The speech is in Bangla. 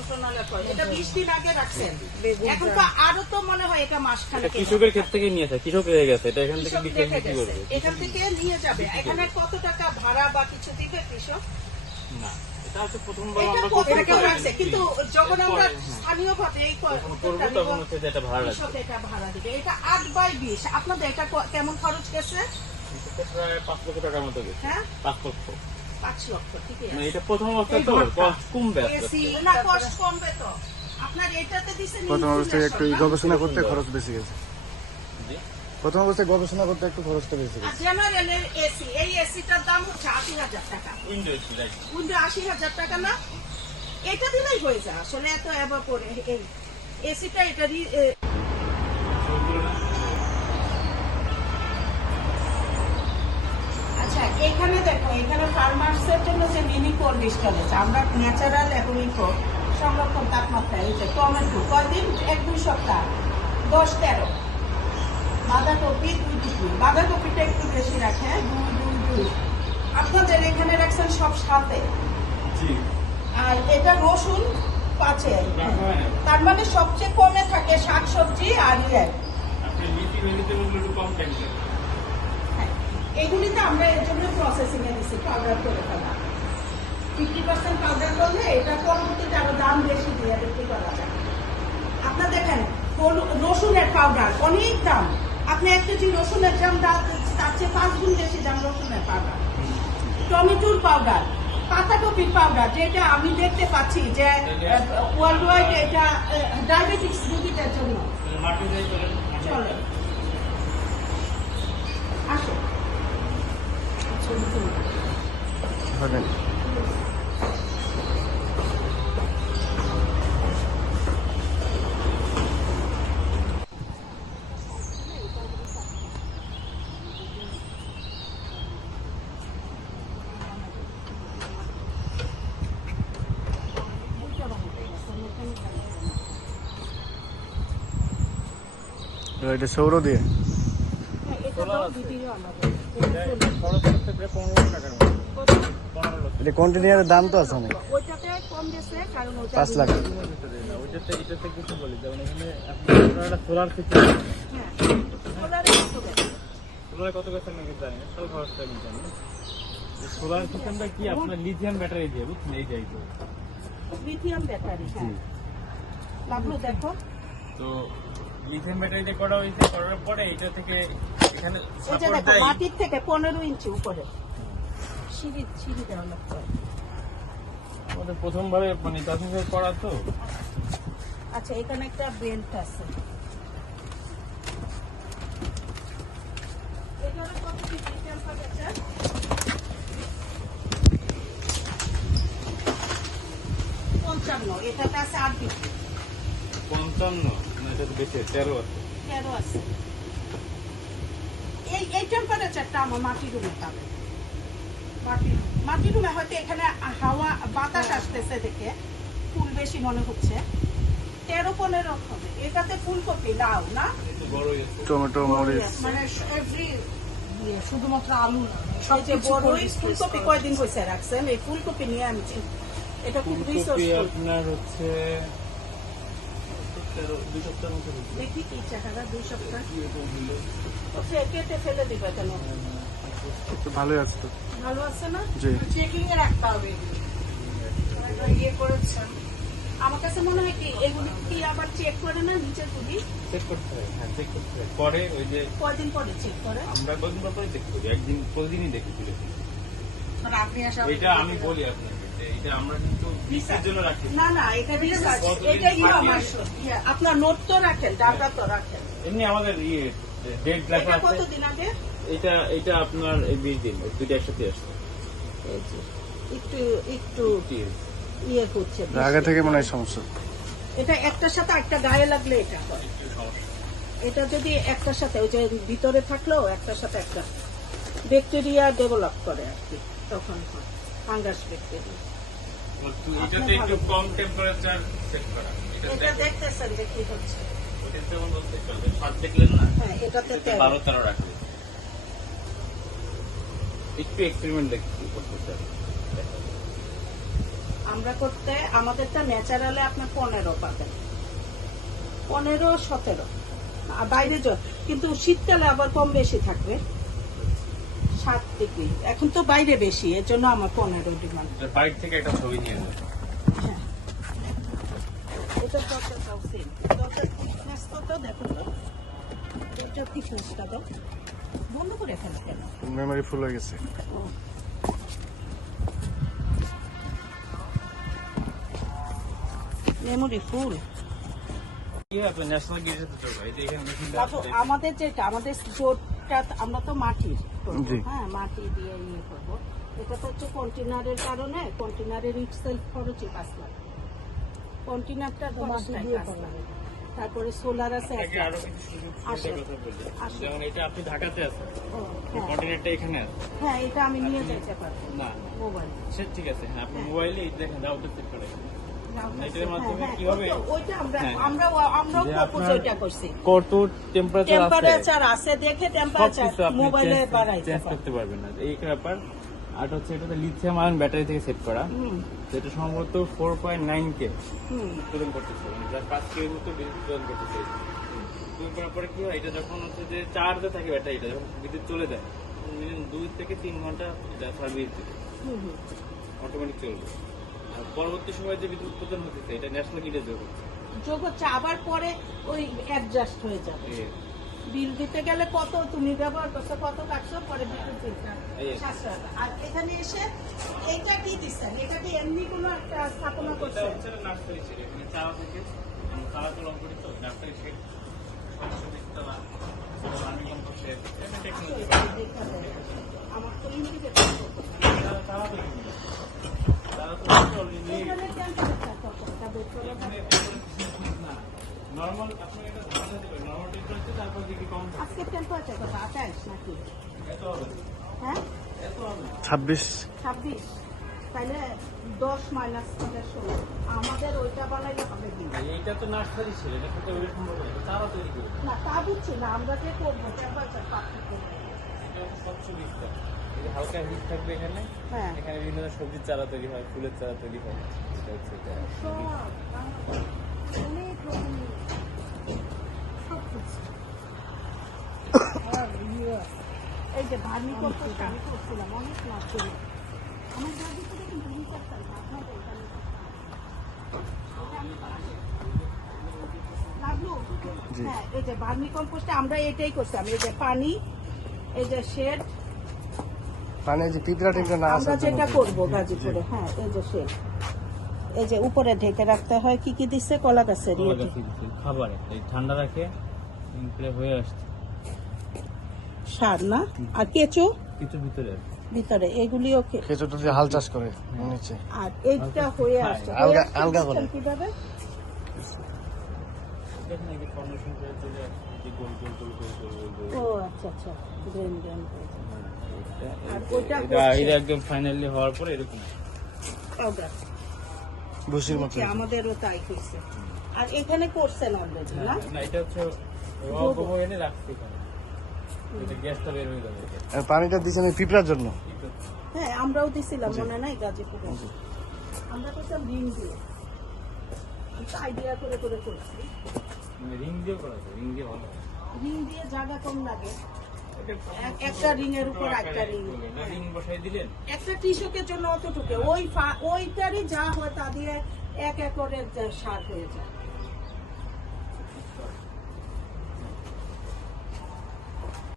মন্ত্রণালয় করে। এটা 20 দিন আগে রাখছেন, এখন তো আরো তো মনে হয় এটা মাসখানেক। কৃষকের ক্ষেত্রে থেকে নিয়ে যায়, কৃষক হয়ে গেছে, এটা এখান থেকে কৃষক বিক্রি রেখে গেছে, করবে। এখান থেকে নিয়ে যাবে। এখানে কত টাকা ভাড়া বা কিছু দিবে কৃষক? না, এটা হচ্ছে প্রথমবার এটা আমরা প্রথম করতে রাখছে, কিন্তু যখন আমরা স্থানীয়ভাবে এই করবো তখন হচ্ছে যে এটা ভাড়া লাগবে। কৃষক এটা ভাড়া দিবে। এটা 8/20, আপনাদের এটা কেমন খরচ গেছে? এটা প্রায় 5 লক্ষ টাকার মতো গেছে। হ্যাঁ, 5 লক্ষ। 5 লক্ষ, ঠিকই মানে আছে। এটা প্রথম অবস্থায় তো কষ্ট কমবে আস্তে আস্তে। এসি না, কষ্ট কমবে তো। আপনার এটাতে দিছেন প্রথম অবস্থায় একটু গবেষণা করতে খরচ বেশি গেছে। জি। প্রথম অবস্থায় গবেষণা করতে একটু খরচটা বেশি গেছে। জেনারেলের এসি, এই এসিটার দাম হচ্ছে 80,000 টাকা। Window AC, right. উইন্ডো 80,000 টাকা না? এটা দিলেই হয়ে যায় আসলে, এত অ্যাভাব করে এই এসিটা এটারই। আচ্ছা, এখানে দেখো, এখানে ফার্মার্সের জন্য যে মিনি কোল্ড স্টোর আছে, আমরা ন্যাচারাল এবং ইকো সংরক্ষণ তাপমাত্রা, এই যে টমেটো কয়দিন, 1-2 সপ্তাহ, 10-13। বাঁধাকপি 2 ডিগ্রি, বাঁধাকপিটা একটু বেশি রাখে, 2-2-2। আপনাদের এখানে রাখছেন সব সাথে। জি। আর এটা রসুন 5, তার মানে সবচেয়ে কমে থাকে শাকসবজি আর আপনি লিফি ভেজিটেবল একটু কম টাইম লাগে। এগুলিতে আমরা এর জন্য প্রসেসিং এ দিচ্ছি, পাউডার করে ফেলা। 50% পাউডার করলে এটা পরবর্তীতে আরো দাম বেশি দিয়ে বিক্রি করা যায়। আপনার দেখেন রসুনের পাউডার অনেক দাম, আপনি 1 কেজি রসুনের দাম তার চেয়ে 5 গুণ বেশি দাম রসুনের পাউডার। টমেটোর পাউডার, পাতাকপির পাউডার, যেটা আমি দেখতে পাচ্ছি যে ওয়ার্ল্ড ওয়াইড এটা ডায়াবেটিক্স রোগীদের জন্য চলে। আসো, ধরেন এটা সৌর দিয়ে খরচ করতে প্রায় 15 লাখ টাকার মতো। 15 লাখ। এটা কন্টেনারের দাম তো আছে অনেক, ওইটাতে কম গেছে কারণ ওটা 5 লাখ। এটাতে কিছু বলি, যেমন এখানে আপনারা একটা সোলার সিস্টেম, হ্যাঁ, সোলারে কত গেছে? সোলার কত গেছে নাকি জানি না, সব খরচটা আমি জানি না। সোলার সিস্টেমটা কি আপনার লিথিয়াম ব্যাটারি দিয়ে, বুঝছেন, এই যাই তো। লিথিয়াম ব্যাটারি, হ্যাঁ। লাগলো দেখো, তো লিথিয়াম ব্যাটারি দিয়ে করা হয়েছে, করার পরে এটা থেকে এখানে এই যে সাপোর্ট দেখো দেয়। মাটির থেকে 15 ইঞ্চি উপরে সিঁড়ি দেওয়া লাগতো। আমাদের প্রথমবারে মানে চাষবাস করা তো। আচ্ছা, এখানে একটা বেল্ট আছে। এখানে কত ডিগ্রি টেম্পারেচার? 55, এটাতে আছে 8 ডিগ্রি। 55 না, এটা তো বেশি, 13 আছে। 13 আছে। এই টেম্পারেচারটা আমার মাটির রুমে পাবে। মাটির রুমে হয়তো এখানে হাওয়া বাতাস আসতেছে দেখে ফুল বেশি মনে হচ্ছে। 13-15 হবে। এটাতে ফুলকপি, লাউ না, একটু বড়ই আছে। টমেটো, মরিচ, মানে এভরি শুধুমাত্র আলু না, সবচেয়ে বড় ফুলকপি কয়দিন হয়েছে রাখছেন? এই ফুলকপি নিয়ে আমি এটা খুব ফুলকপি রিসোর্সফুল। আপনার হচ্ছে 2 সপ্তাহের মতো হয়েছে। দেখি কি চেহারা, 2 সপ্তাহ। কেটে ফেলে দিবে কেন? তো ভালোই আছে তো। ভালো আছে না? জি। চেকিং এ রাখতে হবে। ইয়ে করেছেন, আমার কাছে মনে হয় কি এগুলি কি আবার চেক করে না নিচে যদি চেক করতে হয়, হ্যাঁ চেক করতে হয়। পরে ওই যে কয়দিন পরে চেক করে? আমরা কদিন পরে চেক করি, একদিন প্রতিদিনই দেখি তুলে। মানে আপনি আসা এটা আমি বলি আপনাকে যে এটা আমরা কিন্তু বিশের জন্য রাখি। না না, এটা রিসার্চ, কতদিন এটা থাকে? আপনার নোট তো রাখেন, ডাটা তো রাখেন। এমনি আমাদের ডেট লেখা এটা আছে। কতদিন আগে? এটা আপনার এই 20 দিন, ওই দুইটা একসাথে আসছে। এই যে, একটু ইয়ে করছে। আগে থেকে মনে হয় সমস্যা। এটা একটার সাথে একটা গায়ে লাগলে এটা হয়। একটু সমস্যা। এটা যদি একটার সাথে ওই যে ভিতরে থাকলেও একটার সাথে একটা ব্যাকটেরিয়া ডেভেলপ করে আর কি, তখন হয় ফাঙ্গাস ব্যাকটেরিয়া। এটাতে একটু কম টেম্পারেচার সেট করা। এটা দেখতেছেন যে কি হচ্ছে। ওটাতে যেমন বলতে চলবে, ফাট দেখলেন না? হ্যাঁ, এটাতে 12-13 রাখবে। একটু এক্সপেরিমেন্ট দেখি করতে চাই। আমরা করতে আমাদেরটা ন্যাচারালে আপনার 15 পাবেন, 15-17 বাইরে কিন্তু শীতকালে আবার কম বেশি থাকবে 7 ডিগ্রি। এখন তো বাইরে বেশি, এর জন্য আমার 15 ডিমান্ড। বাইরে থেকে একটা ছবি নিয়ে নেবো। হ্যাঁ, এটা দরকারটাও সেম, দরকার thickness তো দেখো তো, এটা thicknessটা দাও, বন্ধ করে ফেলো কেন? মেমোরি ফুল হয়ে গেছে। মেমোরি ফুল। কি আপনি ন্যাশনাল গ্রিডের সাথে চলবে, এই যে এখানে মেশিনটা আছে। আমাদের যেটা আমাদের জোরটা আমরা তো মাটির করবো, জি। হ্যাঁ মাটি দিয়ে ইয়ে করবো। এটা তো হচ্ছে কন্টেনারের কারণে, কন্টেনারের ইটসেলফ খরচই 5 লাখ, কন্টেনারটা খরচটাই 5 লাখ। তারপরে সোলার আছে আপনাকে একটা। আরো কিছু সুযোগ আসে। সুবিধার কথা বলি। আসে। যেমন এটা আপনি ঢাকাতে আছেন, ও, হ্যাঁ। কন্টিনেন্টটা এখানে আছে। হ্যাঁ, এটা আমি নিয়ে যেতে পারবো না মোবাইল। সে ঠিক আছে, হ্যাঁ আপনি হ্যাঁ। মোবাইলে এই দেখেন রাউটার সেট করে এটার মাধ্যমে হ্যাঁ, কি হবে? ওইটা আমরা হ্যাঁ। আমরাও যে প্রপোজ আপনার ওইটা করছি। কত টেম্পারেচার আছে টেম্পারেচার আছে দেখে টেম্পারেচার সবকিছু আপনি মোবাইলে বাড়াইতে চেঞ্জ পারবো। করতে পারবেন না, এই একটা ব্যাপার। আর হচ্ছে এটা লিথিয়াম আয়ন ব্যাটারি থেকে সেট করা, হুম যেটা সম্ভবত 4.9K হুম উৎপাদন করতেছে, মানে প্রায় 5K এর মতো বিদ্যুৎ উৎপাদন করতেছে। উৎপাদন করার পরে কি হয়, এটা যখন হচ্ছে যে চার্জে থাকে ব্যাটারিটা, যখন বিদ্যুৎ চলে যায় মিনিমাম 2 থেকে 3 ঘন্টা এটা সার্ভিস দিবে, হুম হুম। অটোমেটিক চলবে। আর পরবর্তী সময় যে বিদ্যুৎ উৎপাদন হচ্ছে এটা ন্যাশনাল গ্রিডে যোগ হচ্ছে। যোগ হচ্ছে, আবার পরে ওই অ্যাডজাস্ট হয়ে যাবে। বিল দিতে গেলে কত তুমি ব্যবহার করছো, কত কাটছো, পরে বিদ্যুৎ বিলটা এই। 700 টাকা। আর এখানে এসে এইটা কি দিচ্ছেন, এটা কি এমনি কোনো একটা স্থাপনা এটা করছেন? হচ্ছে নার্সারি শেড, এখানে চারা থেকে চারা কলম করি তো নার্সারি শেড, চারা আমি কম করছে এটা টেকনোলজি। আমার তো ইন্ডিকেট চারা তো এখানে। চারা তো অলরেডি এখানে টেম্পারেচার কত, এটা বের করে না নরমাল আপনি এটা ধারণা দেবেন, নরমাল টেম্পারেচার তারপর যদি কম থাকে আজকে টেম্পারেচার কত, 28 নাকি? এত হবে, হ্যাঁ এত হবে। 26। 26, তাহলে 10 মাইনাস 16। আমাদের ওইটা বানাইলে হবে কি? এইটা তো নার্সারি শেড, এটা সাথে ওই সম্ভব না, এটা চারা তৈরি করবে। না তা বুঝছি না, আমরা যে করবো টেম্পারেচার পার্থক্য করবো। এটা হচ্ছে স্বচ্ছ বীজটা, এই যে হালকা হিট থাকবে এখানে, হ্যাঁ এখানে বিভিন্ন ধরনের সবজির চারা তৈরি হয়, ফুলের চারা তৈরি হয়, এটা হচ্ছে এটা। সব অনেক রকমের সব কিছু। আর ইয়ে, এই যে ভার্মি কম্পোস্ট আমি করছিলাম, অনেক লাভ করি। আমার গাড়ি থেকে কিন্তু লিটার চাই না, আপনাদের এখানে লাভলু? জি। হ্যাঁ, এই যে ভার্মি কম্পোস্টে আমরা এটাই করছিলাম, এই যে পানি, এই যে শেড, মানে যে পিঁপড়া টিপড়া না আমরা আসার যেটা জন্য। করবো গাজীপুরে। হ্যাঁ, এই যে শেড, এই যে উপরে ঢেকে রাখতে হয়। কি কি দিচ্ছে? কলা গাছের কলা ইয়েতে। গাছের খাবারে এই ঠান্ডা রাখে ইনফ্লে হয়ে আসছে সার না, আর কেঁচো কিছু ভিতরে আছে। ভিতরে, এগুলিও খেজুরটা যে হাল চাষ করে নিচে। আর এইটা হয়ে আসছে। আলগা- হয়ে আসছে আলগা বুঝছেন করে। কিভাবে? দেখেন এই যে ফর্মেশন করে চলে আসছে, এই যে গোল গোল গোল গোল গোল গোল গোল। ও আচ্ছা আচ্ছা, গ্রেন গ্রেন আর এটা- ওইটা এটা হচ্ছে- এটা একদম ফাইনালি হওয়ার পরে এরকম পাউডার। ভুসির মতো। আমাদেরও তাই হয়েছে। আর এখানে করছেন অলরেডি না? না এটা হচ্ছে গোবর এনে রাখছি এখানে, এটা গ্যাসটা বের হয়ে যাবে। আর পানিটা দিচ্ছেন ওই পিঁপড়ার জন্য। হ্যাঁ, আমরাও দিছিলাম, মনে নাই গাজীপুরে। আমরা করতাম রিং দিয়ে, আইডিয়া করে করে করছি। রিং দিয়ে করা যায়, রিং দিয়ে ভালো হয়। রিং দিয়ে জায়গা কম লাগে, এটা একটা রিং এর উপর একটা রিং। রিং বসাই দিলেন, একটা কৃষকের জন্য অতটুকু, ওইটারই যা হয় তা দিয়ে 1 একরের সার হয়ে যায়।